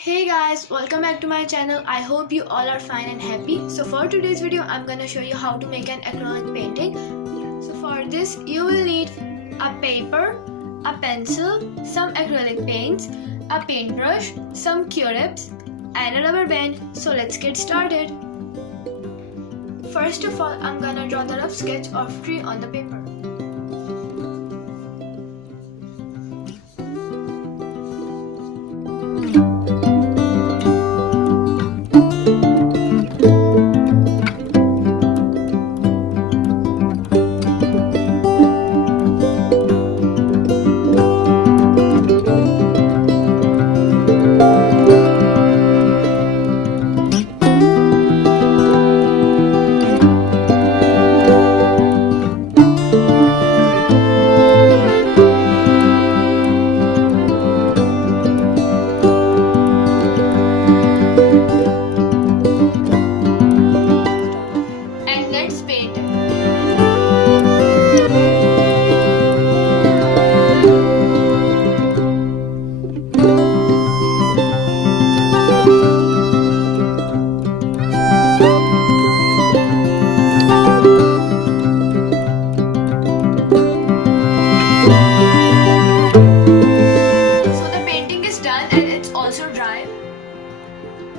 Hey guys, welcome back to my channel. I hope you all are fine and happy. So for today's video, I'm gonna show you how to make an acrylic painting. So for this, you will need a paper, a pencil, some acrylic paints, a paintbrush, some Q-tips, and a rubber band. So let's get started. First of all, I'm gonna draw the rough sketch of tree on the paper.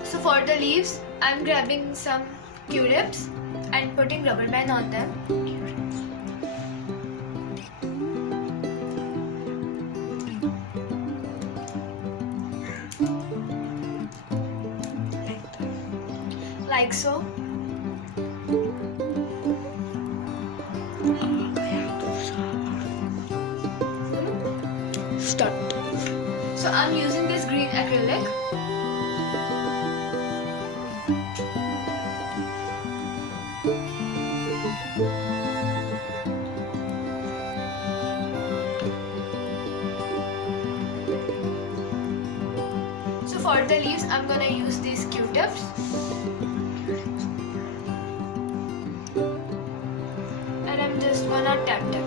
So for the leaves, I'm grabbing some Q-tips and putting rubber band on them. Like so. Start. So I'm using this green acrylic. So for the leaves, I'm gonna use these Q-tips. And I'm just gonna tap them.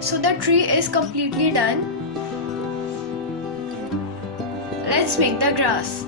So the tree is completely done. Let's make the grass.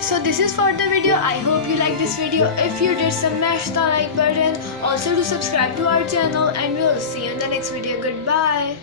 So this is for the video. I hope you like this video. If you did, smash the like button. Also do subscribe to our channel and we'll see you in the next video. Goodbye.